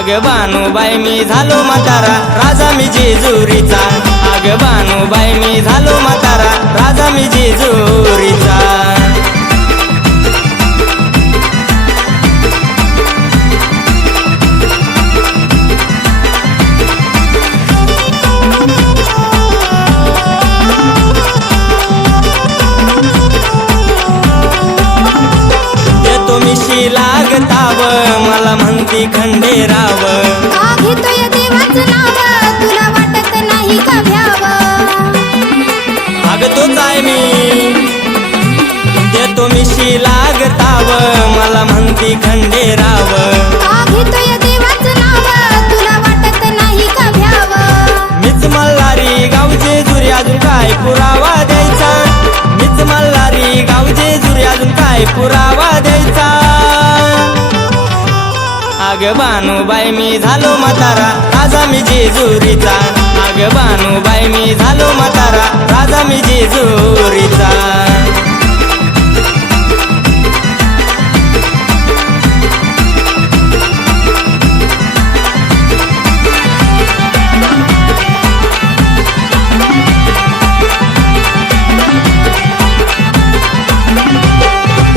आग बानूबाई मी झालो म्हातारा राजा मी जेजुरीचा. आग बानूबाई मी झालो म्हातारा राजा मी जेजुरीचा. मला म्हणती खंडेराव. अग तोच आहे मी. देतो मिशी लागताव. मला म्हणती खंडेराव. आग बानूबाई मी झालो मतारा राजा मी जेजुरीचा. आग बानूबाई मी झालो मतारा राजा मी जेजुरीचा.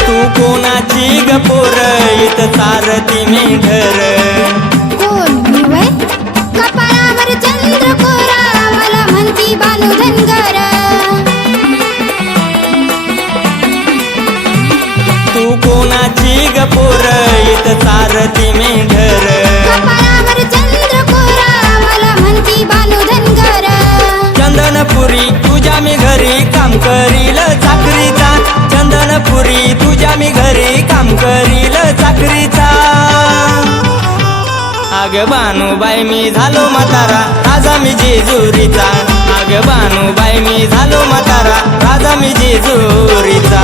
तू कोणाची गपोर इथं चारती मेढर कोण मी वय? कपाळावर चंद्र कोरा मला म्हणती बालू धनगर. तू कोणाची गपोर इथं चारती मेढर कपाळावर चंद्र कोरा मला म्हणती बालू धनगर. चंदनपुरी तुझ्या मी घरी काम करील. चाकरीचा चंदनपुरी तुझ्या मी घरी काम करील आग बानूबाई मी झालो म्हातारा राजा मी जेजुरीचा. आग बानूबाई मी झालो म्हातारा राजा मी जेजुरीचा.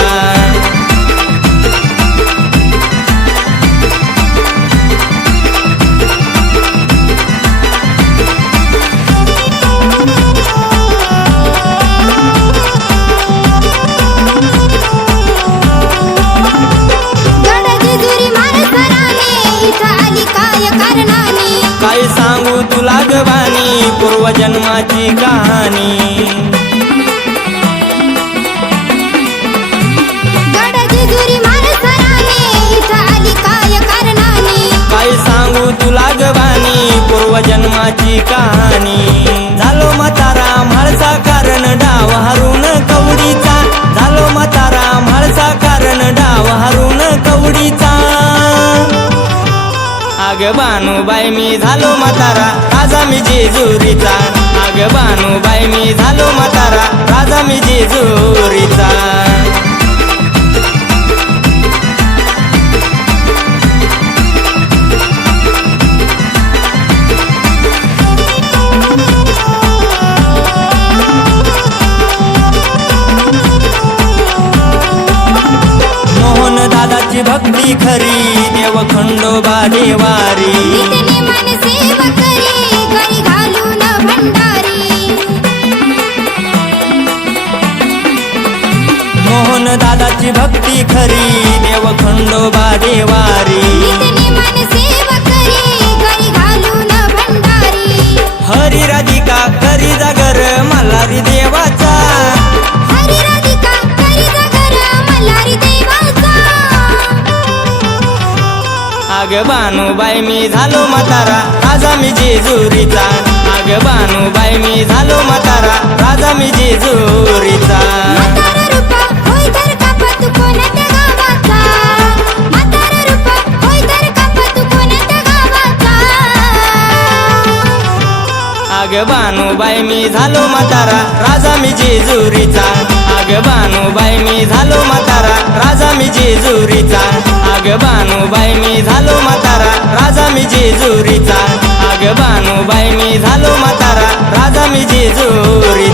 पूर्वजन्माची कहाणी. काय सांगू तुला गवानी पूर्वजन्माची कहाणी. बानूबाई मी झालो मतारा राजा मी जेजुरीचा. आग बानूबाई मी झालो मतारा राजा मी जेजुरीचा. खंडोबा देवारी. हरी राधिका करी जागर मल्हारी देवाचा. आग बानूबाई मी झालो म्हातारा. राजा मी जेजुरीचा. आग बानूबाई मी झालो म्हातारा. राजा मी जेजुरीचा. आग बानूबाई मी झालो म्हातारा. राजा मी जेजुरीचा. आग बानूबाई मी झालो म्हातारा. राजा मी जेजुरीचा. आग बानूबाई मी झालो म्हातारा. राजा मी जेजुरीचा. आग बानूबाई मी झालो म्हातारा. राजा मी जेजुरी